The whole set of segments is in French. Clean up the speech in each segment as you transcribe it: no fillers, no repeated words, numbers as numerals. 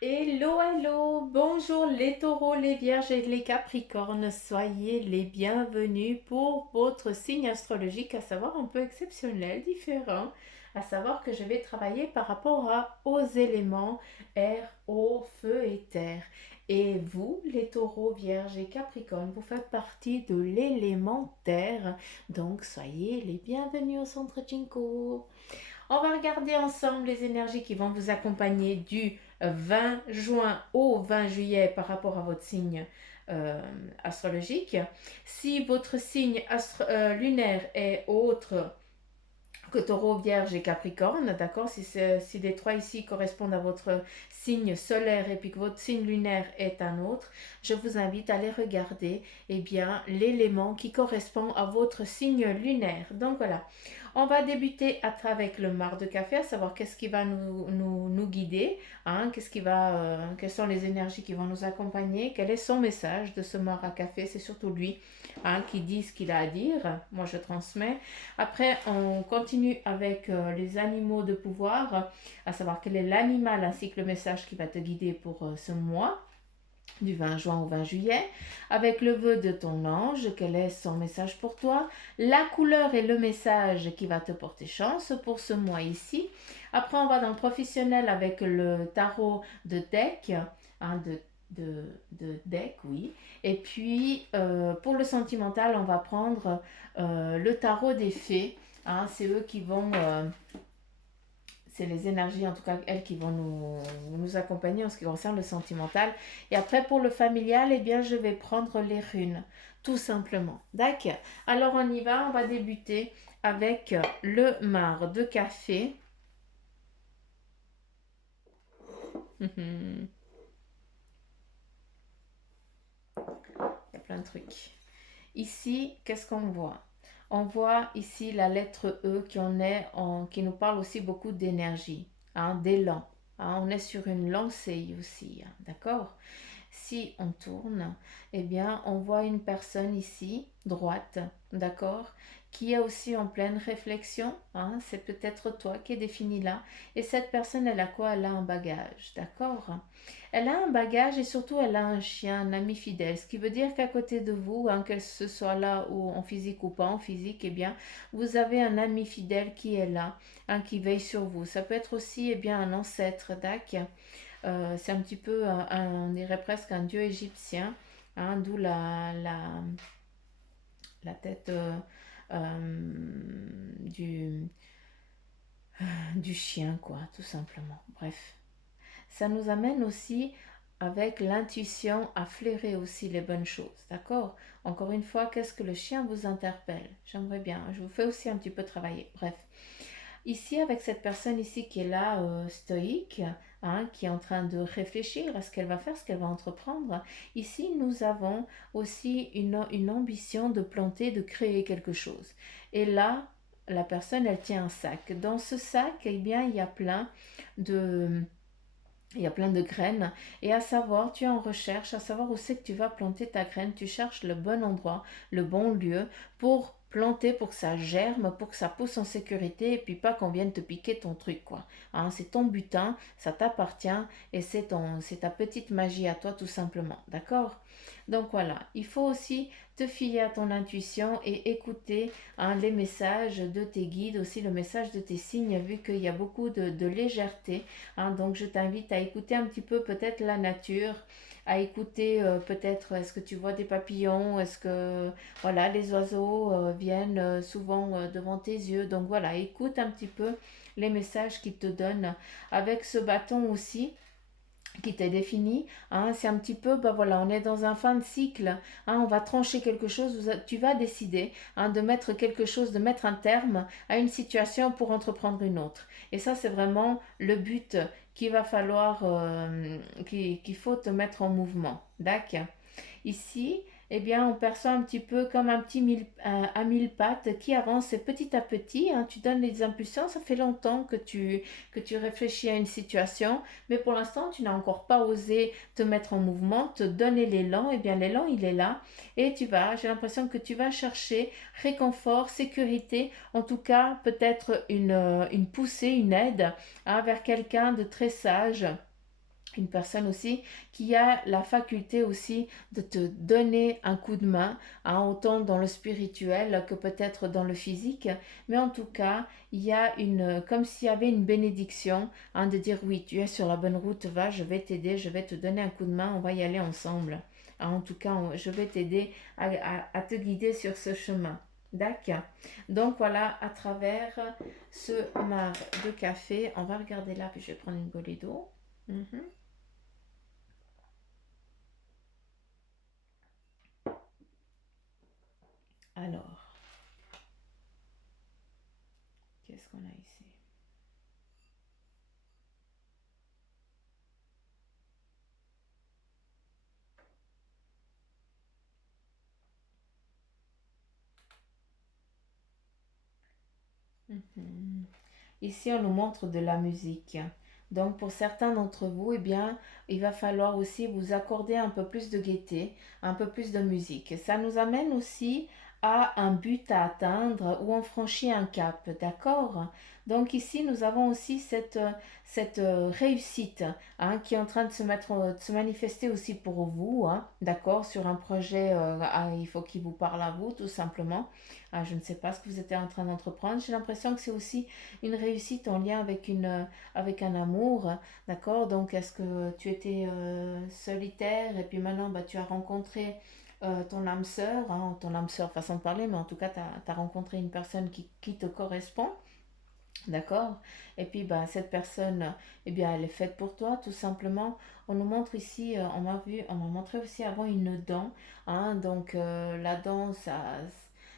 Hello, hello, bonjour les taureaux, les vierges et les capricornes, soyez les bienvenus pour votre signe astrologique, à savoir un peu exceptionnel, différent, à savoir que je vais travailler par rapport aux éléments air, eau, feu et terre. Et vous, les taureaux, vierges et capricornes, vous faites partie de l'élément terre, donc soyez les bienvenus au centre Jinko. On va regarder ensemble les énergies qui vont vous accompagner du 20 juin au 20 juillet par rapport à votre signe euh, astrologique. Si votre signe lunaire est autre que taureau, vierge et capricorne, d'accord, si les trois ici correspondent à votre signe solaire et puis que votre signe lunaire est un autre, je vous invite à aller regarder l'élément qui correspond à votre signe lunaire. Donc voilà, on va débuter avec le marc de café, à savoir qu'est-ce qui va nous guider, hein, quelles sont les énergies qui vont nous accompagner, quel est son message de ce marc à café, c'est surtout lui, hein, qui dit ce qu'il a à dire, moi je transmets. Après, on continue avec les animaux de pouvoir, à savoir quel est l'animal ainsi que le message qui va te guider pour ce mois du 20 juin au 20 juillet, avec le vœu de ton ange, quel est son message pour toi, la couleur et le message qui va te porter chance pour ce mois ici. Après, on va dans le professionnel avec le tarot de deck, hein, de deck, oui. Et puis, pour le sentimental, on va prendre le tarot des fées. Hein, c'est eux qui vont c'est les énergies, en tout cas, elles qui vont nous accompagner en ce qui concerne le sentimental. Et après, pour le familial, eh bien, je vais prendre les runes, tout simplement. D'accord. Alors, on y va. On va débuter avec le marc de café. Il y a plein de trucs. Ici, qu'est-ce qu'on voit? On voit ici la lettre E qui nous parle aussi beaucoup d'énergie, hein, d'élan. Hein, on est sur une lancée aussi, hein, d'accord? Si on tourne, eh bien, on voit une personne ici, droite, d'accord, qui est aussi en pleine réflexion. Hein, c'est peut-être toi qui est défini là. Et cette personne, elle a quoi? Elle a un bagage, d'accord? Elle a un bagage et surtout elle a un chien, un ami fidèle. Ce qui veut dire qu'à côté de vous, hein, qu'elle se soit là ou en physique ou pas en physique, eh bien, vous avez un ami fidèle qui est là, hein, qui veille sur vous. Ça peut être aussi, eh bien, un ancêtre, d'accord. C'est un petit peu, on dirait presque un dieu égyptien, hein, d'où la tête du, du chien, quoi, tout simplement. Bref, ça nous amène aussi avec l'intuition à flairer aussi les bonnes choses, d'accord? Encore une fois, qu'est-ce que le chien vous interpelle? J'aimerais bien, je vous fais aussi un petit peu travailler. Bref, ici, avec cette personne ici qui est là, stoïque, hein, qui est en train de réfléchir à ce qu'elle va faire, ce qu'elle va entreprendre, ici, nous avons aussi une ambition de planter, de créer quelque chose. Et là, la personne, elle tient un sac. Dans ce sac, eh bien, de, il y a plein de graines et à savoir, tu es en recherche, à savoir où c'est que tu vas planter ta graine, tu cherches le bon endroit, le bon lieu pour planter, pour que ça germe, pour que ça pousse en sécurité et puis pas qu'on vienne te piquer ton truc quoi. Hein, c'est ton butin, ça t'appartient et c'est ta petite magie à toi tout simplement, d'accord? Donc voilà, il faut aussi te fier à ton intuition et écouter, hein, les messages de tes guides, aussi le message de tes signes, vu qu'il y a beaucoup de légèreté. Hein, donc je t'invite à écouter un petit peu peut-être la nature, à écouter peut-être est-ce que tu vois des papillons, est-ce que voilà les oiseaux viennent souvent devant tes yeux. Donc voilà, écoute un petit peu les messages qu'ils te donnent avec ce bâton aussi qui t'est défini, hein, c'est un petit peu, bah voilà, on est dans un fin de cycle, hein, on va trancher quelque chose, tu vas décider, hein, de mettre quelque chose, de mettre un terme à une situation pour entreprendre une autre. Et ça, c'est vraiment le but qu'il va falloir, qu'il faut te mettre en mouvement. D'accord. Ici, eh bien, on perçoit un petit peu comme un mille pattes qui avance petit à petit. Hein, tu donnes les impulsions. Ça fait longtemps que tu réfléchis à une situation, mais pour l'instant, tu n'as encore pas osé te mettre en mouvement, te donner l'élan. Eh bien, l'élan, il est là. Et j'ai l'impression que tu vas chercher réconfort, sécurité, en tout cas, peut-être une poussée, une aide, hein, vers quelqu'un de très sage Une personne aussi qui a la faculté aussi de te donner un coup de main, hein, autant dans le spirituel que peut-être dans le physique, mais en tout cas, il y a une, comme s'il y avait une bénédiction, hein, de dire oui, tu es sur la bonne route, va, je vais t'aider, je vais te donner un coup de main, on va y aller ensemble. Hein, en tout cas, je vais t'aider à te guider sur ce chemin. D'accord. Donc voilà, à travers ce mar de café, on va regarder là, puis je vais prendre une gorgée d'eau. Mhm. Alors, qu'est-ce qu'on a ici? Mhm. Ici, on nous montre de la musique. Donc, pour certains d'entre vous, eh bien, il va falloir aussi vous accorder un peu plus de gaieté, un peu plus de musique. Ça nous amène aussi à un but à atteindre où on franchit un cap, d'accord? Donc ici, nous avons aussi cette réussite, hein, qui est en train de se mettre, de se manifester aussi pour vous, hein, d'accord? Sur un projet, il faut qu'il vous parle à vous, tout simplement. Ah, je ne sais pas ce que vous êtes en train d'entreprendre. J'ai l'impression que c'est aussi une réussite en lien avec, avec un amour, d'accord? Donc, est-ce que tu étais solitaire et puis maintenant bah, tu as rencontré ton âme sœur, hein, ton âme sœur façon de parler, mais en tout cas, tu as rencontré une personne qui te correspond, d'accord? Et puis, bah, cette personne, eh bien, elle est faite pour toi, tout simplement. On nous montre ici, on m'a montré aussi avant une dent, hein, donc la dent, ça,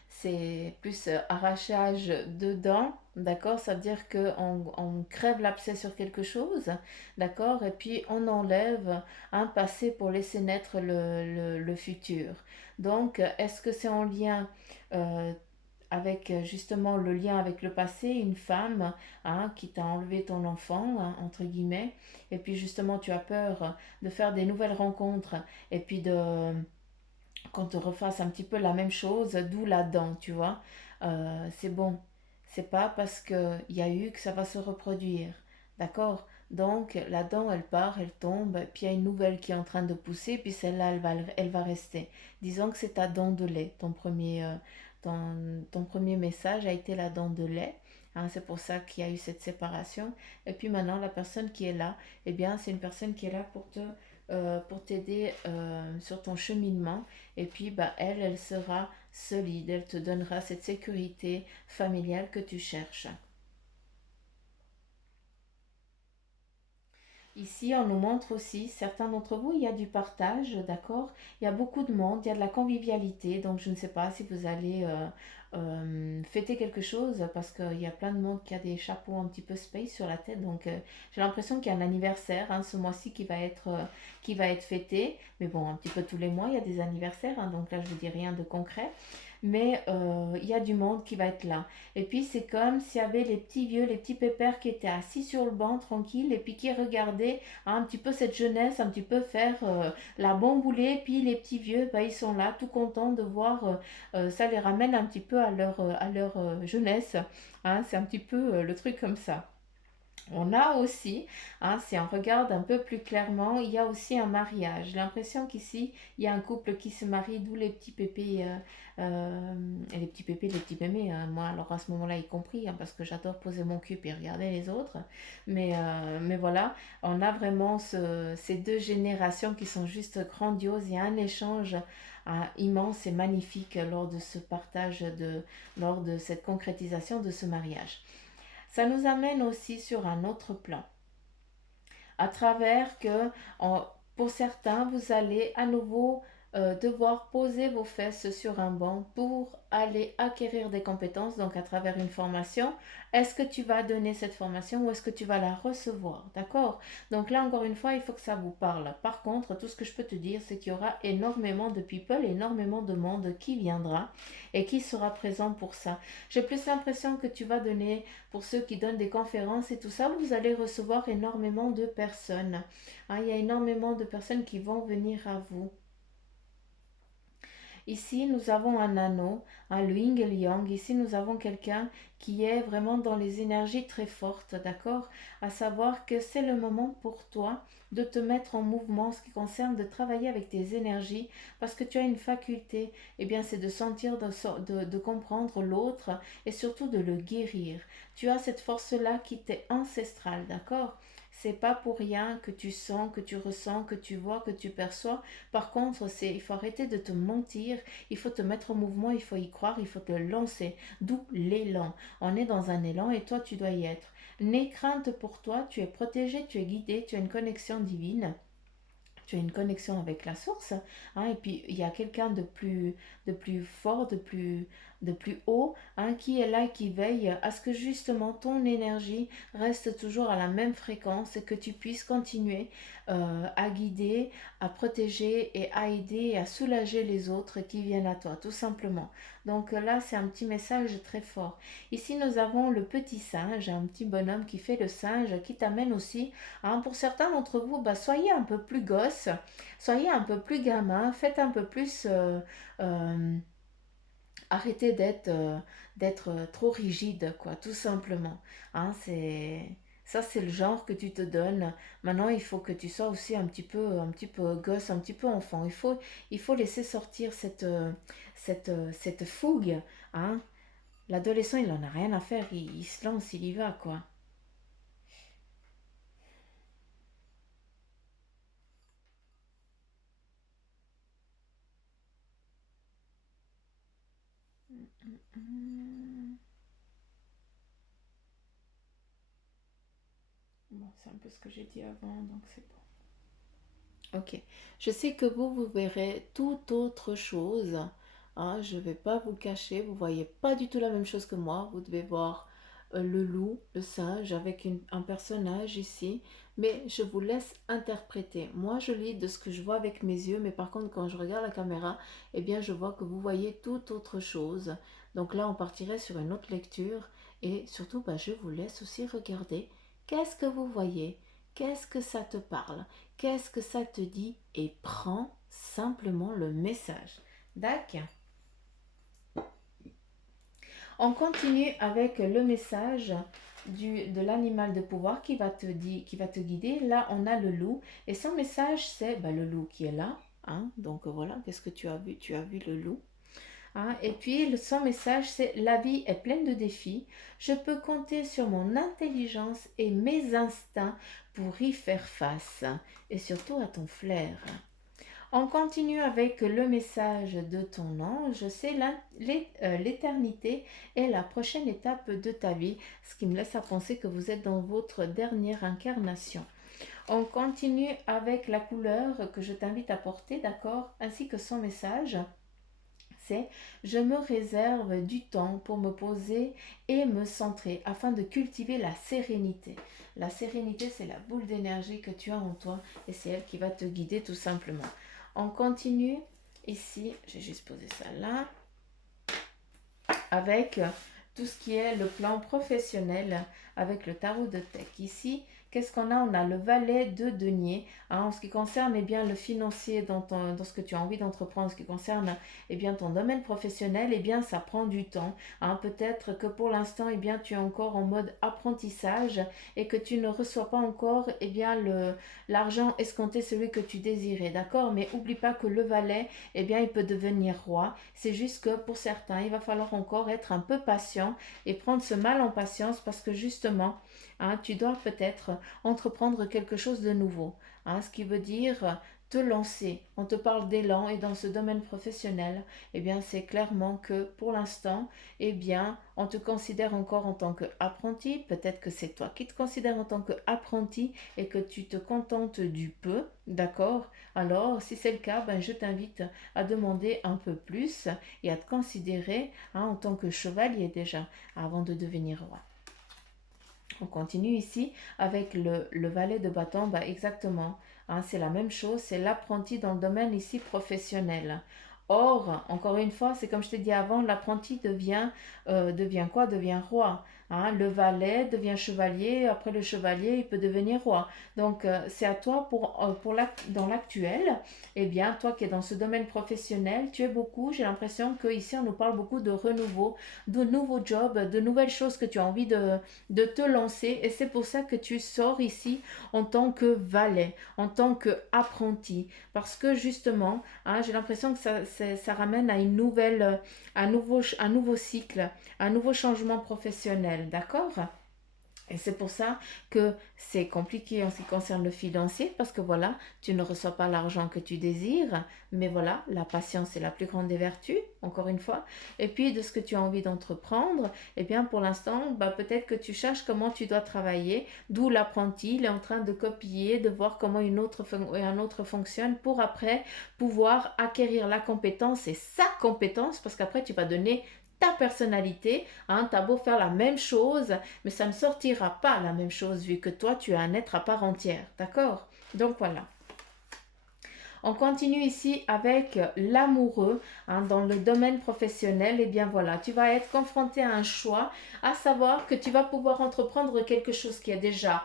c'est plus arrachage de dents, d'accord? Ça veut dire qu'on crève l'abcès sur quelque chose, d'accord? Et puis on enlève un passé pour laisser naître le futur. Donc, est-ce que c'est en lien euh, avec justement le lien avec le passé, une femme, hein, qui t'a enlevé ton enfant, hein, entre guillemets, et puis justement tu as peur de faire des nouvelles rencontres, et puis de qu'on te refasse un petit peu la même chose, d'où la dent, tu vois. C'est bon. C'est pas parce qu'il y a eu que ça va se reproduire. D'accord? Donc, la dent, elle part, elle tombe, puis il y a une nouvelle qui est en train de pousser, puis celle-là, elle va rester. Disons que c'est ta dent de lait. Ton premier message a été la dent de lait. Hein, c'est pour ça qu'il y a eu cette séparation. Et puis maintenant, la personne qui est là, eh bien, c'est une personne qui est là pour t'aider sur ton cheminement. Et puis, bah, elle sera solide. Elle te donnera cette sécurité familiale que tu cherches. Ici, on nous montre aussi, certains d'entre vous, il y a du partage, d'accord? Il y a beaucoup de monde, il y a de la convivialité. Donc, je ne sais pas si vous allez fêter quelque chose, parce qu'il y a plein de monde qui a des chapeaux un petit peu space sur la tête. Donc, j'ai l'impression qu'il y a un anniversaire, hein, ce mois-ci qui va être fêté. Mais bon, un petit peu tous les mois, il y a des anniversaires, hein, donc là, je vous dis rien de concret. Mais il y a du monde qui va être là. Et puis c'est comme s'il y avait les petits vieux, les petits pépères qui étaient assis sur le banc tranquille et puis qui regardaient, hein, un petit peu cette jeunesse, un petit peu faire la bamboulée. Puis les petits vieux, bah, ils sont là tout contents de voir, ça les ramène un petit peu à leur jeunesse. Hein, c'est un petit peu le truc comme ça. On a aussi, hein, si on regarde un peu plus clairement, il y a aussi un mariage. J'ai l'impression qu'ici, il y a un couple qui se marie, d'où les petits pépés, les petits pépés, les petits mémés, hein. Moi, alors à ce moment-là, y compris, hein, parce que j'adore poser mon cul et regarder les autres. Mais voilà, on a vraiment ces deux générations qui sont juste grandioses. Il y a un échange immense et magnifique lors de ce partage, lors de cette concrétisation de ce mariage. Ça nous amène aussi sur un autre plan, à travers que, pour certains, vous allez à nouveau devoir poser vos fesses sur un banc pour aller acquérir des compétences, donc à travers une formation. Est-ce que tu vas donner cette formation ou est-ce que tu vas la recevoir? D'accord? Donc là, encore une fois, il faut que ça vous parle. Par contre, tout ce que je peux te dire, c'est qu'il y aura énormément de people, énormément de monde qui viendra et qui sera présent pour ça. J'ai plus l'impression que tu vas donner, pour ceux qui donnent des conférences et tout ça, vous allez recevoir énormément de personnes. Hein, il y a énormément de personnes qui vont venir à vous. Ici, nous avons un anneau, le yin et le yang. Ici, nous avons quelqu'un qui est vraiment dans les énergies très fortes, d'accord? À savoir que c'est le moment pour toi de te mettre en mouvement en ce qui concerne de travailler avec tes énergies parce que tu as une faculté, eh bien, c'est de sentir, de comprendre l'autre et surtout de le guérir. Tu as cette force-là qui t'est ancestrale, d'accord? C'est pas pour rien que tu sens, que tu ressens, que tu vois, que tu perçois. Par contre, il faut arrêter de te mentir, il faut te mettre en mouvement, il faut y croire, il faut te lancer. D'où l'élan. On est dans un élan et toi, tu dois y être. N'aie crainte pour toi, tu es protégé, tu es guidé, tu as une connexion divine, tu as une connexion avec la source, et puis il y a quelqu'un de plus fort, de plus haut, qui est là et qui veille à ce que justement ton énergie reste toujours à la même fréquence et que tu puisses continuer à guider, à protéger et à aider et à soulager les autres qui viennent à toi, tout simplement. Donc là, c'est un petit message très fort. Ici, nous avons le petit singe, un petit bonhomme qui fait le singe, qui t'amène aussi. Pour certains d'entre vous, soyez un peu plus gosse, soyez un peu plus gamin, faites un peu plus... euh, arrêtez d'être trop rigide, quoi, tout simplement. Ça, c'est le genre que tu te donnes. Maintenant, il faut que tu sois aussi un petit peu gosse, un petit peu enfant. Il faut laisser sortir cette fougue, hein. L'adolescent, il en a rien à faire. Il se lance, il y va, quoi. Hmm. Bon, c'est un peu ce que j'ai dit avant, donc c'est bon. Ok. Je sais que vous verrez tout autre chose. Je ne vais pas vous le cacher. Vous voyez pas du tout la même chose que moi. Vous devez voir le loup, le singe, avec un personnage ici. Mais je vous laisse interpréter. Moi, je lis de ce que je vois avec mes yeux. Mais par contre, quand je regarde la caméra, eh bien, je vois que vous voyez tout autre chose. Donc là, on partirait sur une autre lecture. Et surtout, je vous laisse aussi regarder. Qu'est-ce que vous voyez? Qu'est-ce que ça te parle? Qu'est-ce que ça te dit? Et prends simplement le message. D'accord. On continue avec le message de l'animal de pouvoir qui va te guider. Là, on a le loup. Et son message, c'est le loup qui est là. Donc voilà, qu'est-ce que tu as vu? Tu as vu le loup. Et puis, son message, c'est: la vie est pleine de défis. Je peux compter sur mon intelligence et mes instincts pour y faire face. Et surtout à ton flair. On continue avec le message de ton ange, c'est l'éternité est la prochaine étape de ta vie, ce qui me laisse à penser que vous êtes dans votre dernière incarnation. On continue avec la couleur que je t'invite à porter, d'accord, ainsi que son message. C'est: je me réserve du temps pour me poser et me centrer afin de cultiver la sérénité. La sérénité, c'est la boule d'énergie que tu as en toi et c'est elle qui va te guider tout simplement. On continue ici, j'ai juste posé ça là, avec tout ce qui est le plan professionnel avec le tarot de Tech. Ici, qu'est-ce qu'on a? On a le valet de denier. En ce qui concerne bien le financier dans ce que tu as envie d'entreprendre, en ce qui concerne bien ton domaine professionnel, bien ça prend du temps. Peut-être que pour l'instant, bien tu es encore en mode apprentissage et que tu ne reçois pas encore bien l'argent escompté, celui que tu désirais, d'accord? Mais oublie pas que le valet, bien il peut devenir roi. C'est juste que pour certains, il va falloir encore être un peu patient et prendre ce mal en patience parce que justement, tu dois peut-être entreprendre quelque chose de nouveau. Ce qui veut dire te lancer. On te parle d'élan et dans ce domaine professionnel, bien c'est clairement que pour l'instant, bien on te considère encore en tant qu'apprenti. Peut-être que c'est toi qui te considères en tant qu'apprenti et que tu te contentes du peu, d'accord? Alors, si c'est le cas, je t'invite à demander un peu plus et à te considérer en tant que chevalier déjà, avant de devenir roi. On continue ici avec le valet de bâton, exactement. C'est la même chose, c'est l'apprenti dans le domaine ici professionnel. Or, encore une fois, c'est comme je t'ai dit avant, l'apprenti devient quoi? Devient roi. Hein. Le valet devient chevalier, après le chevalier, il peut devenir roi. Donc, c'est à toi dans l'actuel, eh bien, toi qui es dans ce domaine professionnel, tu es beaucoup, j'ai l'impression qu'ici, on nous parle beaucoup de renouveau, de nouveaux jobs, de nouvelles choses que tu as envie de te lancer. Et c'est pour ça que tu sors ici en tant que valet, en tant qu'apprenti. Parce que justement, hein, j'ai l'impression que ça ramène à une nouvelle, un nouveau cycle, un nouveau changement professionnel, d'accord? Et c'est pour ça que c'est compliqué en ce qui concerne le financier, parce que voilà, tu ne reçois pas l'argent que tu désires, mais voilà, la patience est la plus grande des vertus, encore une fois. Et puis de ce que tu as envie d'entreprendre, eh bien pour l'instant, bah, peut-être que tu cherches comment tu dois travailler, d'où l'apprenti, il est en train de copier, de voir comment un autre fonctionne pour après pouvoir acquérir la compétence et sa compétence, parce qu'après tu vas donner ta personnalité, hein, tu as beau faire la même chose, mais ça ne sortira pas la même chose vu que toi, tu es un être à part entière. D'accord? Donc voilà. On continue ici avec l'amoureux, hein, dans le domaine professionnel. Et bien voilà, tu vas être confronté à un choix, à savoir que tu vas pouvoir entreprendre quelque chose qui est déjà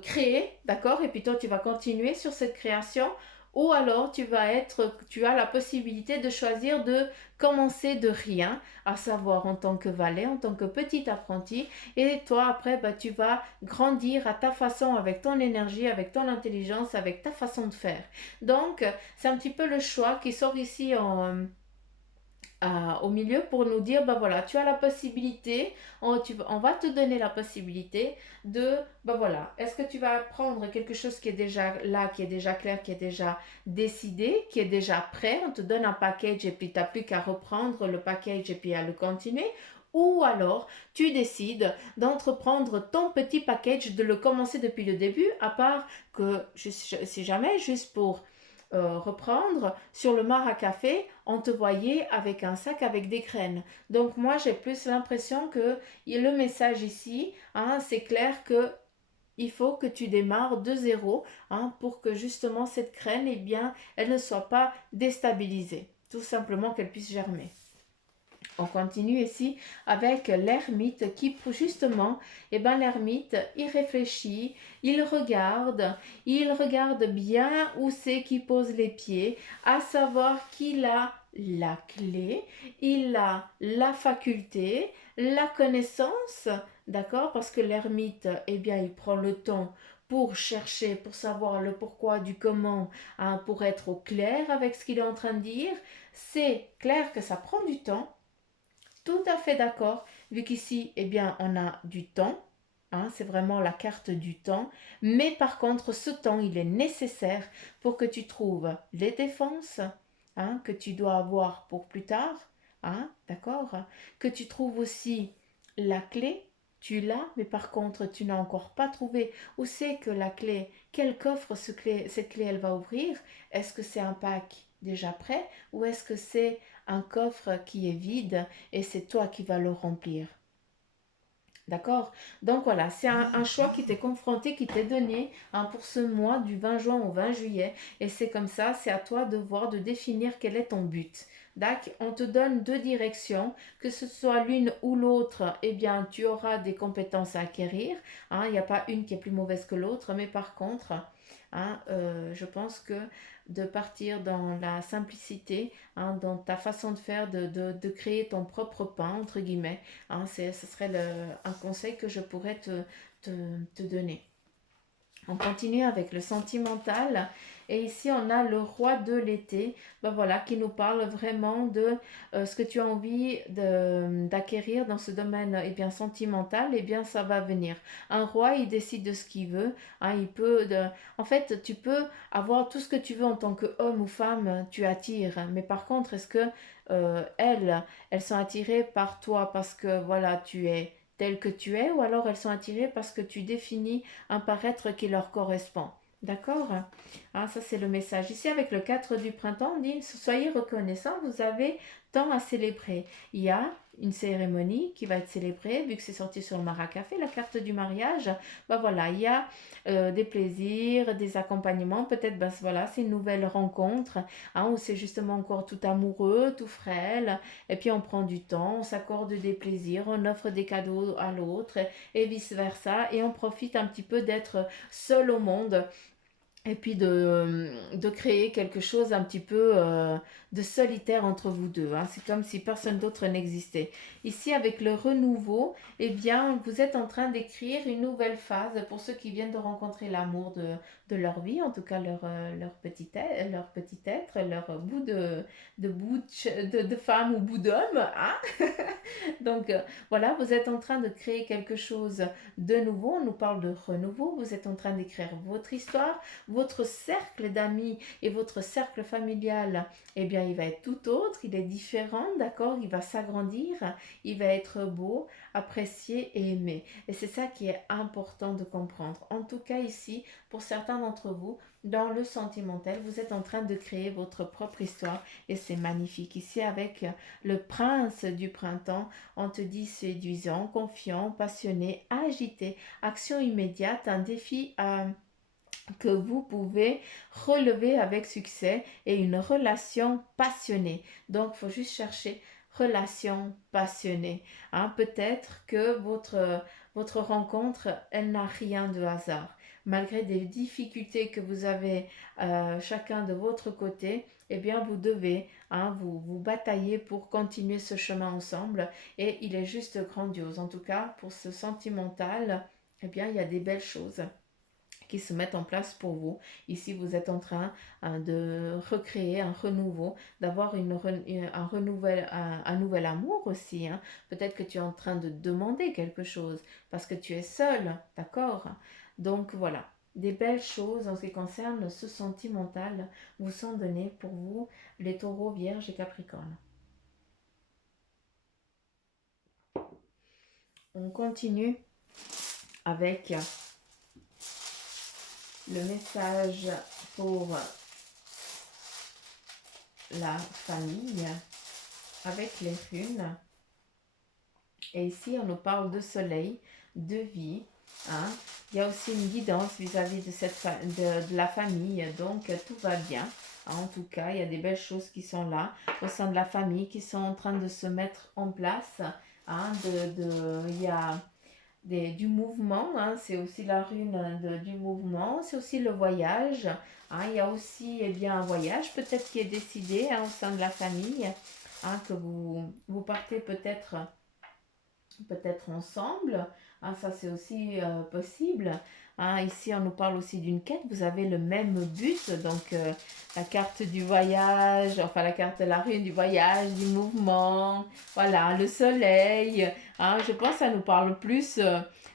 créé, d'accord? Et puis toi, tu vas continuer sur cette création. Ou alors tu as la possibilité de choisir de commencer de rien, à savoir en tant que valet, en tant que petit apprenti, et toi après bah, tu vas grandir à ta façon, avec ton énergie, avec ton intelligence, avec ta façon de faire. Donc, c'est un petit peu le choix qui sort ici au milieu pour nous dire, ben voilà, tu as la possibilité, on va te donner la possibilité de, ben voilà, est-ce que tu vas prendre quelque chose qui est déjà là, qui est déjà clair, qui est déjà décidé, qui est déjà prêt, on te donne un package et puis tu n'as plus qu'à reprendre le package et puis à le continuer. Ou alors, tu décides d'entreprendre ton petit package, de le commencer depuis le début, à part que, si jamais, juste pour reprendre, sur le mar à café, on te voyait avec un sac avec des graines. Donc moi, j'ai plus l'impression que le message ici, hein, c'est clair que il faut que tu démarres de zéro, hein, pour que justement cette graine, eh bien, elle ne soit pas déstabilisée. Tout simplement qu'elle puisse germer. On continue ici avec l'ermite qui, justement, eh ben, l'ermite, il réfléchit, il regarde bien où c'est qu'il pose les pieds, à savoir qu'il a la clé, il a la faculté, la connaissance, d'accord? Parce que l'ermite, eh bien, il prend le temps pour chercher, pour savoir le pourquoi du comment, hein, pour être au clair avec ce qu'il est en train de dire. C'est clair que ça prend du temps, tout à fait d'accord, vu qu'ici, eh bien, on a du temps, hein, c'est vraiment la carte du temps, mais par contre, ce temps, il est nécessaire pour que tu trouves les défenses, hein, que tu dois avoir pour plus tard, hein, d'accord, que tu trouves aussi la clé, tu l'as, mais par contre, tu n'as encore pas trouvé où c'est que la clé, quel coffre cette clé, elle va ouvrir. Est-ce que c'est un pack déjà prêt ou est-ce que c'est un coffre qui est vide et c'est toi qui vas le remplir. D'accord? Donc voilà, c'est un choix qui t'est confronté, qui t'est donné, hein, pour ce mois du 20 juin au 20 juillet. Et c'est comme ça, c'est à toi de voir, de définir quel est ton but. D'accord? On te donne deux directions, que ce soit l'une ou l'autre, eh bien tu auras des compétences à acquérir. Hein, il n'y a pas une qui est plus mauvaise que l'autre, mais par contre, hein, je pense que de partir dans la simplicité, hein, dans ta façon de faire, de créer ton propre pain, entre guillemets, hein, ce serait un conseil que je pourrais te, te donner. On continue avec le sentimental. Et ici, on a le roi de l'été, ben voilà, qui nous parle vraiment de ce que tu as envie d'acquérir dans ce domaine, eh bien, sentimental. Eh bien, ça va venir. Un roi, il décide de ce qu'il veut. Hein, en fait, tu peux avoir tout ce que tu veux en tant qu'homme ou femme, tu attires. Mais par contre, est-ce que elles sont attirées par toi parce que voilà, tu es tel que tu es, ou alors elles sont attirées parce que tu définis un paraître qui leur correspond. D'accord? Ah, ça, c'est le message. Ici, avec le 4 du printemps, on dit soyez reconnaissants, vous avez tant à célébrer. Il y a une cérémonie qui va être célébrée, vu que c'est sorti sur le Maracafé, la carte du mariage, bah voilà, il y a des plaisirs, des accompagnements, peut-être, bah voilà, c'est une nouvelle rencontre, hein, où c'est justement encore tout amoureux, tout frêle, et puis on prend du temps, on s'accorde des plaisirs, on offre des cadeaux à l'autre, et vice-versa, et on profite un petit peu d'être seul au monde et puis de créer quelque chose un petit peu de solitaire entre vous deux, hein. C'est comme si personne d'autre n'existait. Ici, avec le renouveau, eh bien, vous êtes en train d'écrire une nouvelle phase pour ceux qui viennent de rencontrer l'amour de leur vie, en tout cas leur petit être, leur bout de femme ou bout d'homme, hein. Donc voilà, vous êtes en train de créer quelque chose de nouveau. On nous parle de renouveau. Vous êtes en train d'écrire votre histoire, votre cercle d'amis et votre cercle familial, eh bien, il va être tout autre, il est différent, d'accord? Il va s'agrandir, il va être beau, apprécié et aimé. Et c'est ça qui est important de comprendre. En tout cas, ici, pour certains d'entre vous, dans le sentimental, vous êtes en train de créer votre propre histoire et c'est magnifique. Ici, avec le prince du printemps, on te dit séduisant, confiant, passionné, agité, action immédiate, un défi à que vous pouvez relever avec succès et une relation passionnée. Donc, il faut juste chercher relation passionnée, hein. Peut-être que votre rencontre, elle n'a rien de hasard. Malgré des difficultés que vous avez chacun de votre côté, eh bien, vous devez, hein, vous batailler pour continuer ce chemin ensemble et il est juste grandiose. En tout cas, pour ce sentimental, eh bien, il y a des belles choses qui se mettent en place pour vous. Ici, vous êtes en train de recréer un renouveau, d'avoir un nouvel amour aussi, hein. Peut-être que tu es en train de demander quelque chose parce que tu es seul, d'accord? Donc voilà, des belles choses en ce qui concerne ce sentimental vous sont données pour vous, les taureaux, vierges et capricornes. On continue avec le message pour la famille avec les runes. Et ici, on nous parle de soleil, de vie, hein. Il y a aussi une guidance vis-à-vis de la famille, donc tout va bien. En tout cas, il y a des belles choses qui sont là au sein de la famille, qui sont en train de se mettre en place, hein. Il y a du mouvement, hein. C'est aussi la rune du mouvement, c'est aussi le voyage, hein. Il y a aussi bien, un voyage peut-être qui est décidé, hein, au sein de la famille, hein, que vous partez peut-être ensemble, hein, ça c'est aussi possible, hein. Ici on nous parle aussi d'une quête, vous avez le même but, donc la carte du voyage, enfin la rune du voyage, du mouvement, voilà, le soleil, hein. Je pense que ça nous parle plus,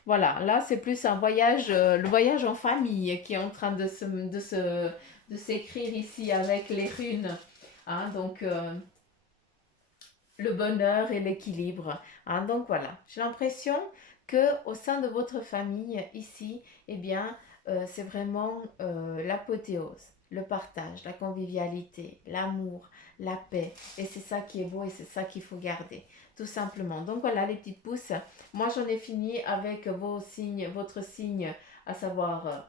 voilà, là c'est plus un voyage, le voyage en famille qui est en train de s'écrire ici avec les runes, hein. Donc le bonheur et l'équilibre, hein. Donc voilà, j'ai l'impression que au sein de votre famille ici, eh bien, c'est vraiment l'apothéose, le partage, la convivialité, l'amour, la paix. Et c'est ça qui est beau et c'est ça qu'il faut garder, tout simplement. Donc voilà les petites pousses. Moi j'en ai fini avec vos signes, votre signe, à savoir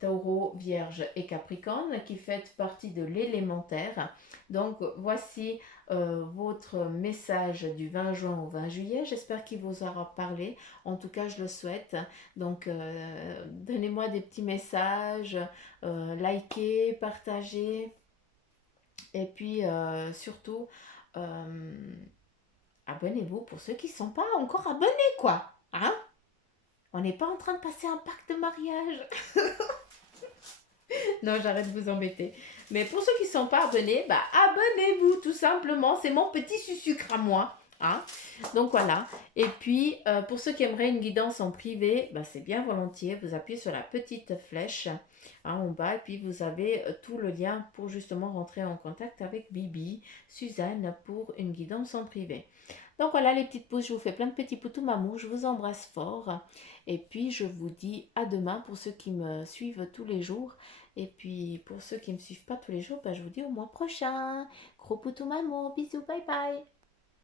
Taureau, Vierge et Capricorne, qui fait partie de l'élémentaire. Donc voici votre message du 20 juin au 20 juillet. J'espère qu'il vous aura parlé. En tout cas, je le souhaite. Donc, donnez-moi des petits messages, likez, partagez. Et puis, surtout, abonnez-vous pour ceux qui ne sont pas encore abonnés, quoi. Hein? On n'est pas en train de passer un pacte de mariage. Non, j'arrête de vous embêter. Mais pour ceux qui ne sont pas abonnés, bah abonnez-vous tout simplement. C'est mon petit sucre à moi, hein. Donc voilà. Et puis, pour ceux qui aimeraient une guidance en privé, bah, c'est bien volontiers. Vous appuyez sur la petite flèche, hein, en bas. Et puis, vous avez tout le lien pour justement rentrer en contact avec Bibi, Suzanne, pour une guidance en privé. Donc voilà les petites pouces, je vous fais plein de petits poutous mamour, je vous embrasse fort. Et puis je vous dis à demain pour ceux qui me suivent tous les jours. Et puis pour ceux qui ne me suivent pas tous les jours, bah, je vous dis au mois prochain. Gros poutou maman, bisous, bye bye.